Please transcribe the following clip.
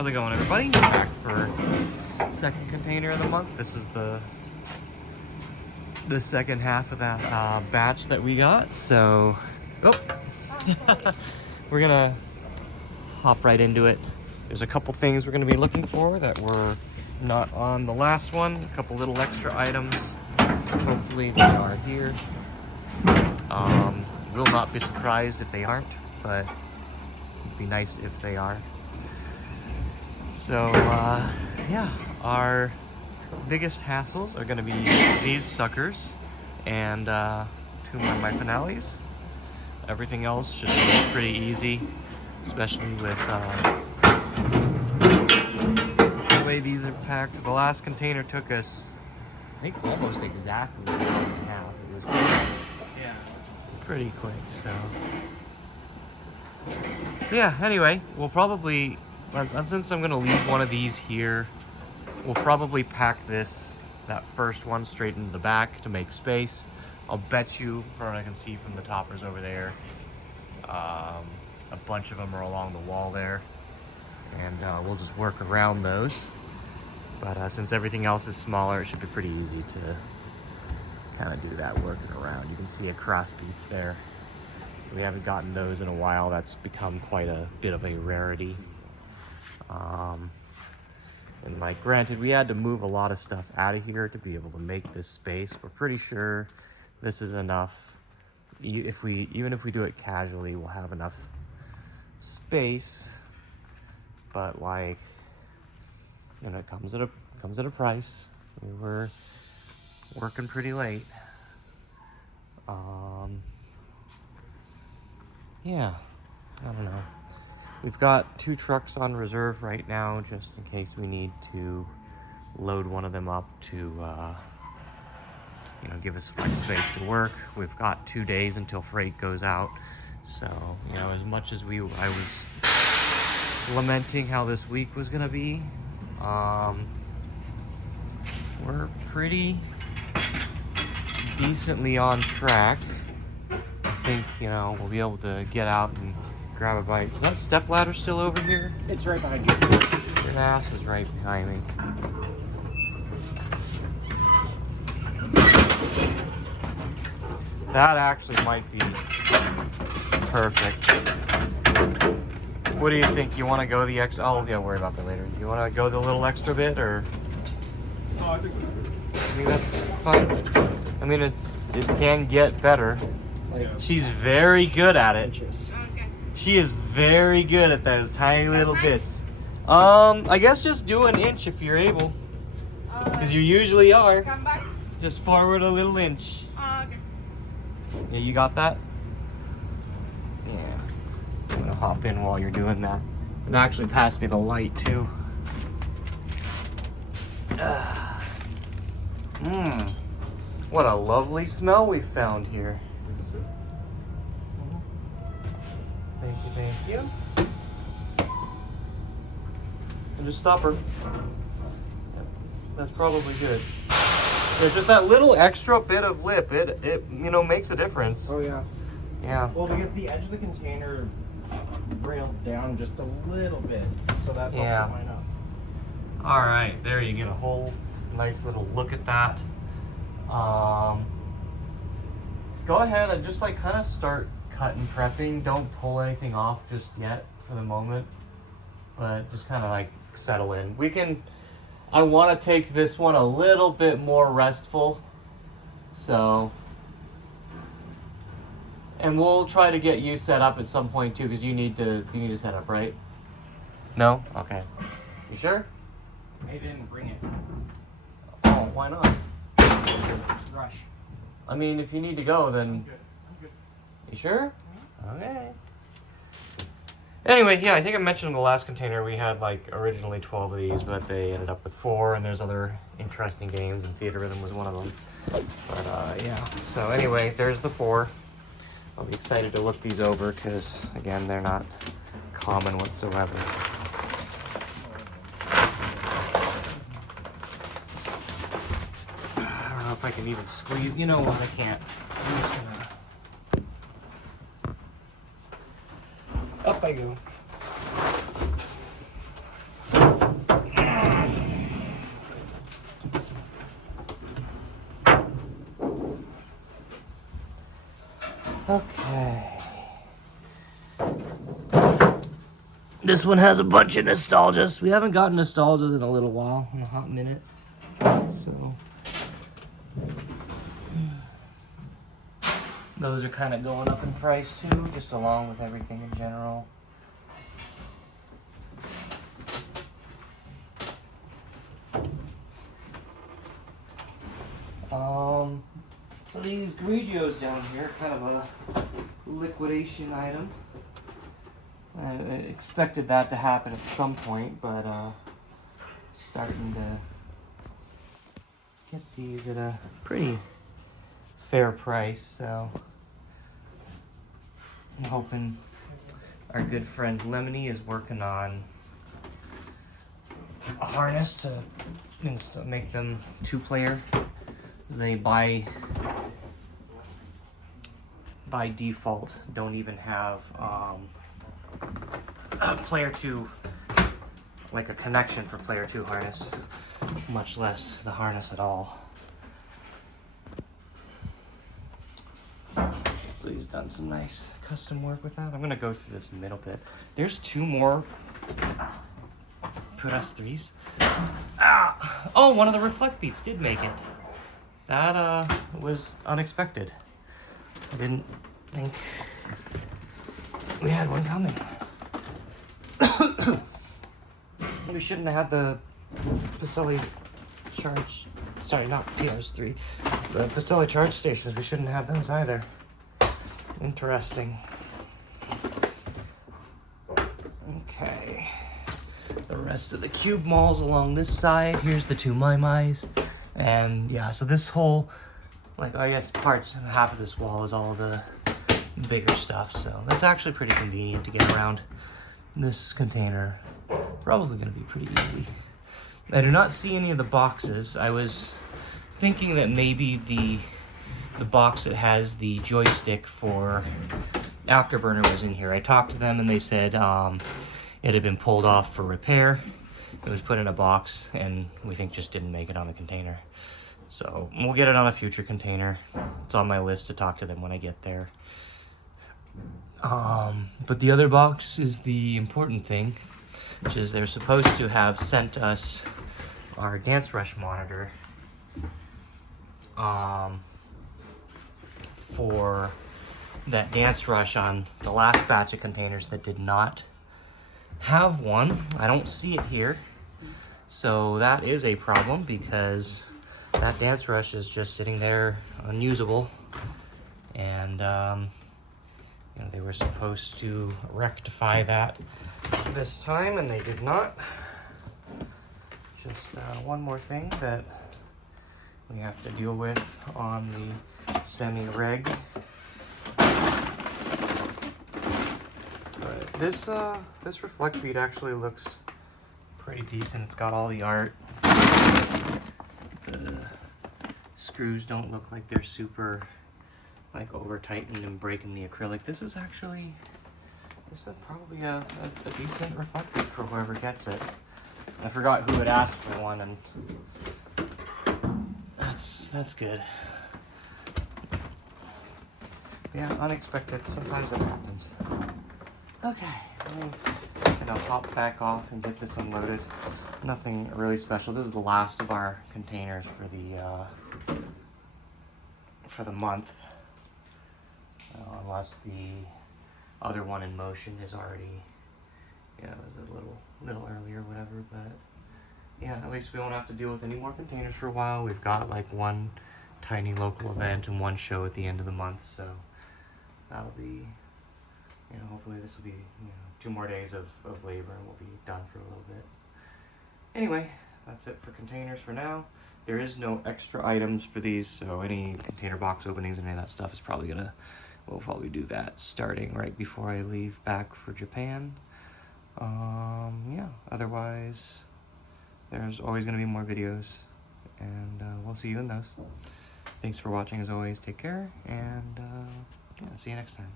How's it going, everybody? Back for second container of the month. This is the second half of that batch that we got. So, we're gonna hop right into it. There's a couple things we're gonna be looking for that were not on the last one. A couple little extra items. Hopefully they are here. Will not be surprised if they aren't, but it'd be nice if they are. So, yeah, our biggest hassles are going to be these suckers and two more of my finales. Everything else should be pretty easy, especially with the way these are packed. The last container took us, I think, almost exactly an hour and a half. It was pretty quick, so yeah, anyway, we'll probably, since I'm gonna leave one of these here, we'll probably pack that first one straight into the back to make space. I'll bet you, from what I can see from the toppers over there, a bunch of them are along the wall there, and we'll just work around those. But since everything else is smaller, it should be pretty easy to kind of do that working around. You can see a CROSSxBEATS there. We haven't gotten those in a while. That's become quite a bit of a rarity. And like, granted, we had to move a lot of stuff out of here to be able to make this space. We're pretty sure this is enough. Even if we do it casually, we'll have enough space. But like, you know, it comes at a price. We were working pretty late. Yeah, I don't know. We've got 2 trucks on reserve right now, just in case we need to load one of them up to, you know, give us flex space to work. We've got 2 days until freight goes out. So, you know, as much as I was lamenting how this week was gonna be, we're pretty decently on track. I think, you know, we'll be able to get out and grab a bite. Is that stepladder still over here? It's right behind you. Your ass is right behind me. That actually might be perfect. What do you think? You want to go the extra? Oh, yeah, worry about that later. You want to go the little extra bit, or? Oh, I think that's fine. I mean, it can get better. She's very good at it. She is very good at those tiny little bits. I guess just do an inch if you're able, because you usually are. Come back. Just forward a little inch. Okay. Yeah, you got that? Yeah. I'm gonna hop in while you're doing that. And actually pass me the light too. What a lovely smell we found here. Thank you. And just stop her. Yep. That's probably good. Yeah, just that little extra bit of lip, it you know, makes a difference. Oh yeah. Yeah. Well, because the edge of the container rails down just a little bit, so that helps it line up. All right, there you get a whole nice little look at that. Go ahead and just like kind of start cutting, prepping. Don't pull anything off just yet for the moment, but just kind of like settle in. I want to take this one a little bit more restful, so, and we'll try to get you set up at some point too, because you need to set up, right? No? Okay. You sure? They didn't bring it. Oh, why not? Rush. I mean, if you need to go, then... I'm good. You sure? Okay. Anyway, yeah, I think I mentioned in the last container we had like originally 12 of these, but they ended up with 4, and there's other interesting games, and Theater Rhythm was one of them. But yeah, so anyway, there's the 4. I'll be excited to look these over because, again, they're not common whatsoever. I don't know if I can even squeeze. You know what? I can't. I'm just gonna... Up I go. Okay. This one has a bunch of nostalgias. We haven't gotten nostalgias in a little while, in a hot minute. So those are kind of going up in price too, just along with everything in general. So these Grigios down here, kind of a liquidation item. I expected that to happen at some point, but starting to get these at a pretty fair price, so I'm hoping our good friend Lemony is working on a harness to make them 2-player. They by default don't even have player 2, like a connection for player 2 harness, much less the harness at all. So he's done some nice custom work with that. I'm gonna go through this middle bit. There's 2 more Press 3s. Ah! Oh, one of the reflecbeats did make it. That was unexpected. I didn't think we had one coming. We shouldn't have had the Pacelli charge. Sorry, not PS3. The Pacelli charge stations. We shouldn't have those either. Interesting. Okay. The rest of the CUBEMALLs along this side. Here's the 2 My. And yeah, so this whole, like, I guess half of this wall is all the bigger stuff. So that's actually pretty convenient to get around. This container probably going to be pretty easy. I do not see any of the boxes. I was thinking that maybe the box that has the joystick for Afterburner was in here. I talked to them and they said it had been pulled off for repair. It was put in a box and we think just didn't make it on the container. So we'll get it on a future container. It's on my list to talk to them when I get there. But the other box is the important thing, which is they're supposed to have sent us our Dance Rush monitor for that Dance Rush on the last batch of containers that did not have one. I don't see it here. So that is a problem because that Dance Rush is just sitting there unusable. And you know, they were supposed to rectify that this time and they did not. Just one more thing that we have to deal with on the semi-reg. But this reflecbeat actually looks pretty decent. It's got all the art. The screws don't look like they're super like over tightened and breaking the acrylic. This is probably a decent reflecbeat for whoever gets it. I forgot who had asked for one, and that's good. Yeah, unexpected. Sometimes it happens. Okay, I'll hop back off and get this unloaded. Nothing really special. This is the last of our containers for the month, unless the other one in motion is already, you know, is a little early or whatever. But yeah, at least we won't have to deal with any more containers for a while. We've got like one tiny local event and one show at the end of the month, so that'll be, you know, hopefully this will be, you know, 2 more days of labor and we'll be done for a little bit. Anyway, that's it for containers for now. There is no extra items for these, so any container box openings and any of that stuff is probably we'll probably do that starting right before I leave back for Japan. Yeah, otherwise there's always going to be more videos, and we'll see you in those. Thanks for watching as always. Take care, and yeah, see you next time.